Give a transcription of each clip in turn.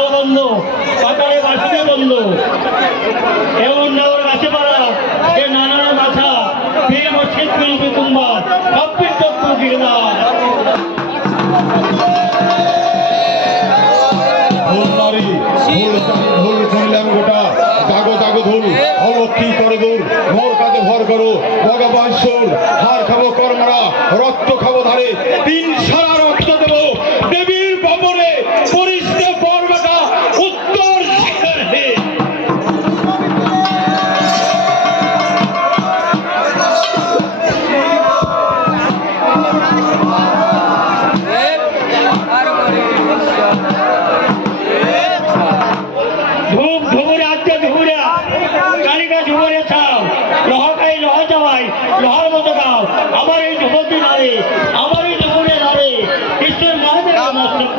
নাও বন্ধু পাতারে বাসিতে বন্ধু এমন নাওর গাছে পাড়া এ নানা মাথা বীর মসজিদ বিলবি কুম্বা কপ্পির তপ্পু গিরদা ধুল শুনলাম গোটা জাগো জাগো ধুল অলক্ষী করে দূর মোর কাছে ভর করো ভগবান সুর হার খাবো কর্মরা রক্ত খাবো ধারে তিন সারা রক্ত দেবো দেবীর ভবনে পরিষ্ঠে পর্বটা উত্তর ধূপ ধুবুরে আজকে ধুবুরে কালিকা ধুবুরে ছাও লহকাই লহ চাওয়াই লহর মতো গাও আমার এই যুবতী নারী আমার এই যুবনে নারী ঈশ্বর মহাদেব মস্তক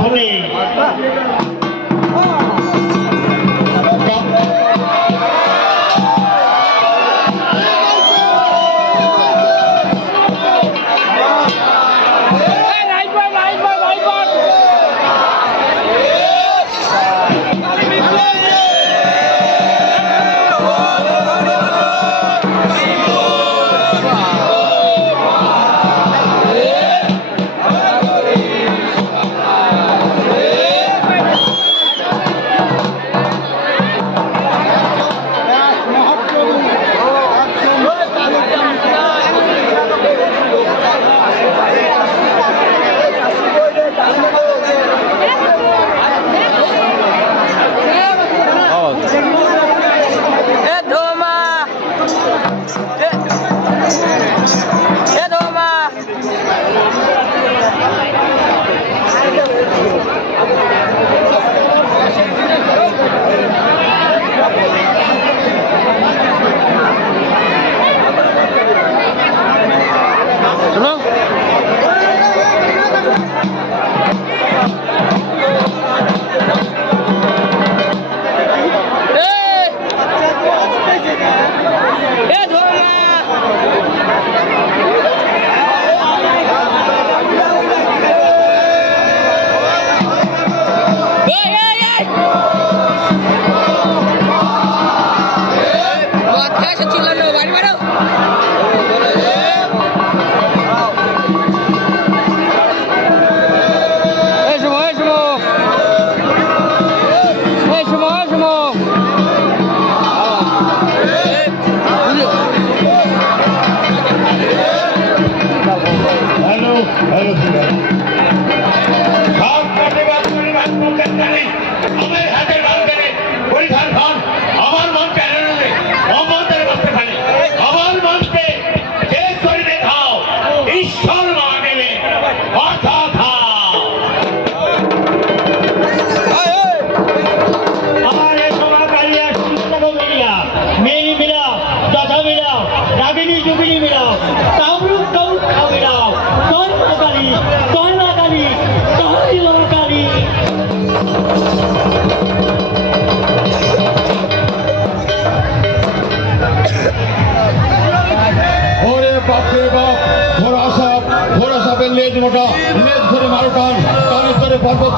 ভরে লেজ মোটা লেজ ধরে মারো টান টানের ধরে পর্বত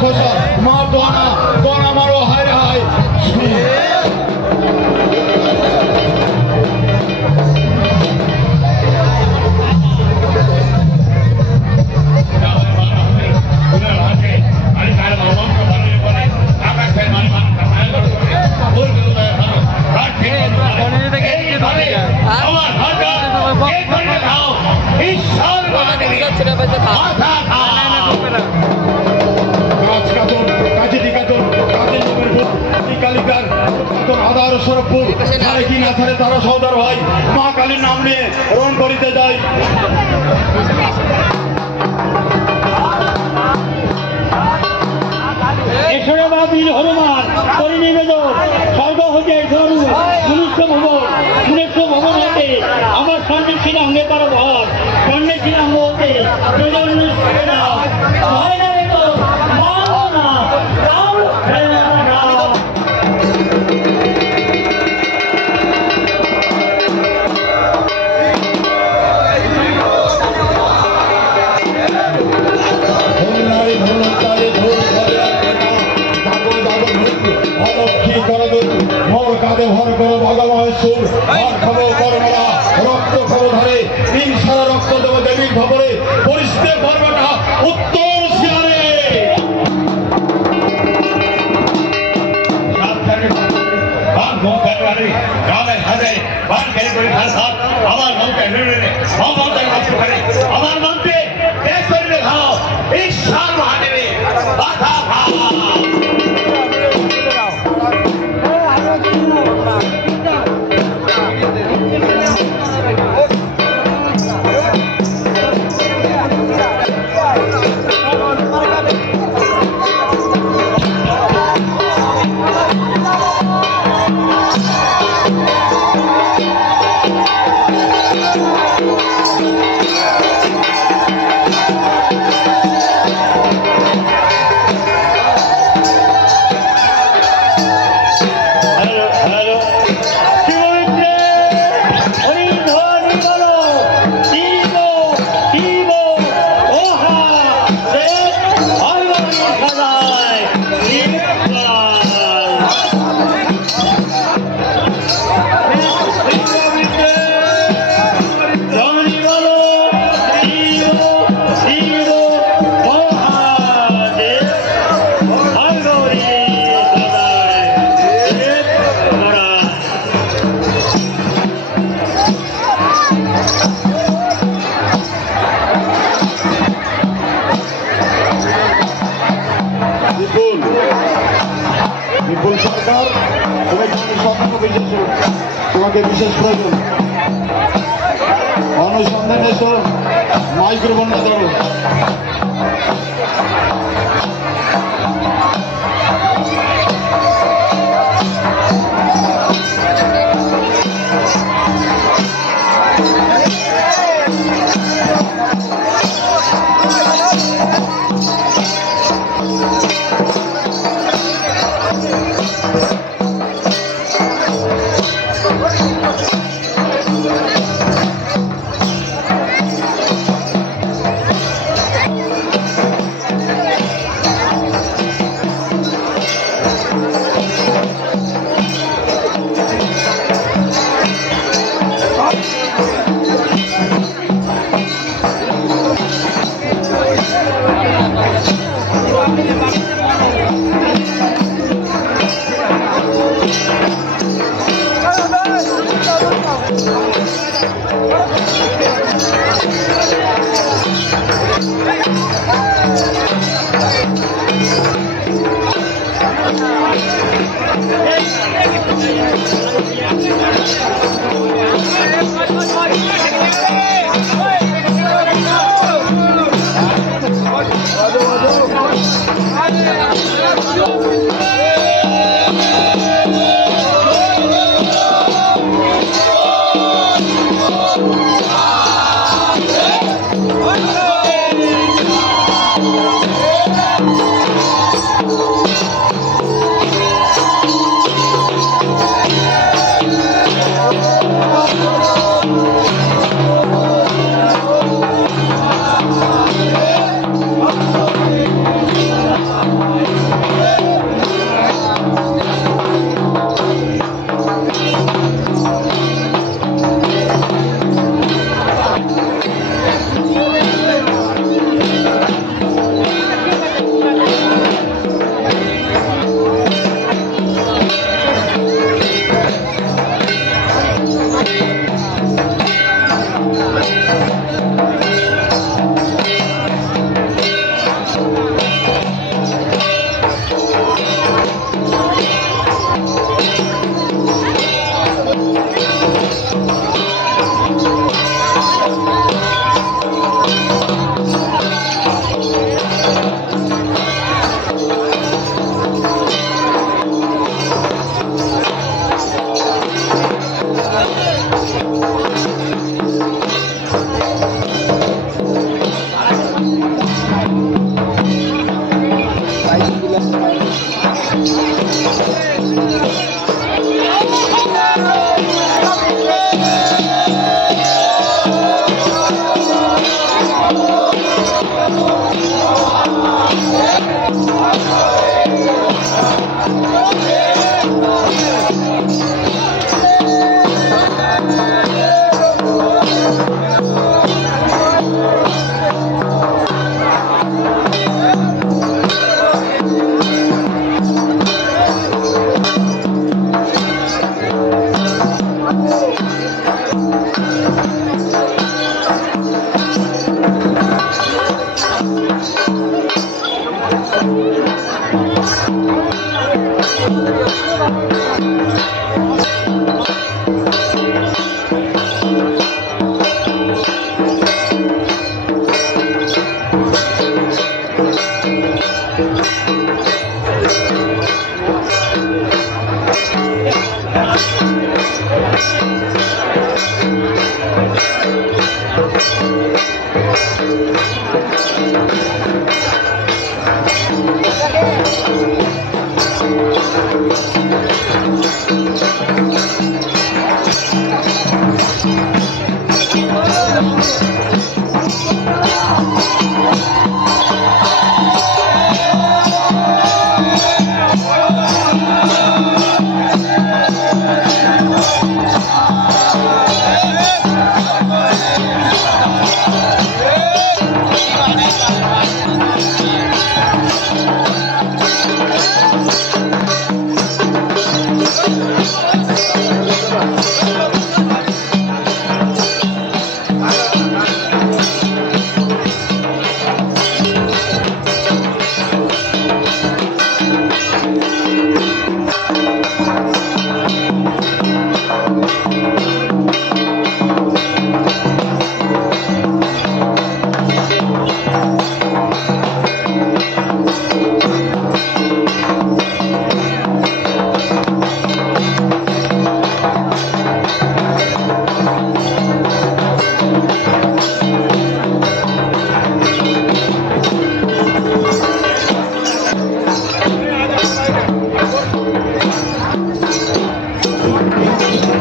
খসা মার দোয়ানা দোয়ানা মারো হায় রে হায় আধার সরবপুর সাড়ে কিনা সাড়ে তারা সৌদার ভাই মা কালীর নাম নিয়ে রণ করিতে যাই এসরে বাবিল হনুমান করি নিবেদন স্বর্গ হতে ধরু মনুষ্য ভবন হতে আমার সন্ন্যাসী ছিল অঙ্গে পারো ভর সন্ন্যাসী অঙ্গ হতে কাঁধে ভর করো বাঘা মহেশ্বর, হার খাবো কর্মরা, রক্ত খাবো ধারে, তিন সারা রক্ত দেবো দেবীর খবরে, পরিস্থিতি পর্বটা উত্তর শিয়ারে। গ্রামের হাতে বান কেড়ে করে খাসাত আমার মনকে নেড়ে আমার মনকে দেশ করবে খাও ঈশ্বর মহাদেবে বাধা খা বিপুল সরকার, তুমি সরকার বিশেষ তোমাকে বিশেষ প্রয়োজন অনুসন্ধানে এসো, মাইক্রোফোন না ধরো।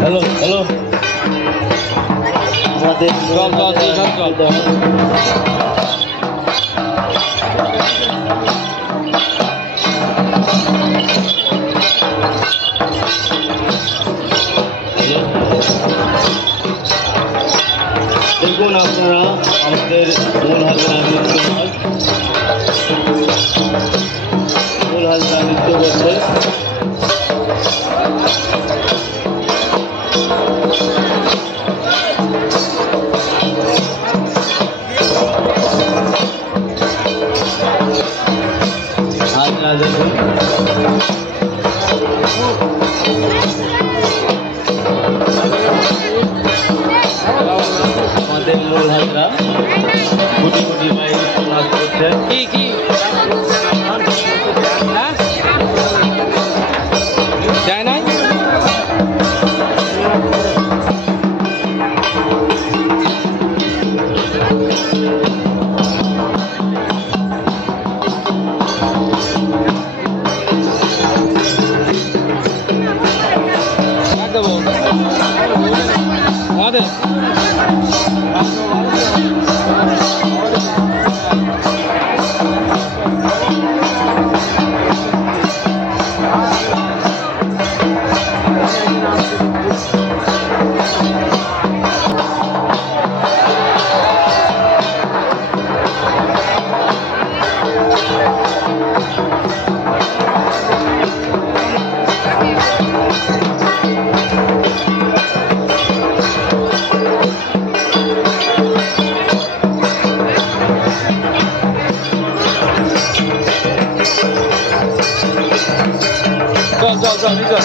হ্যালো হ্যালো আমাদের চল চল দেখুন আপনারা আমাদের মূল হালকা নৃত্য মূল হালকা নৃত্য করছে হালকা দেখুন আমাদের মূল হালকা কোটি কোটি মাইল নাচ করছে কি হ্যাঁ যায় নাই দেবো আমাদের চল চল চল চল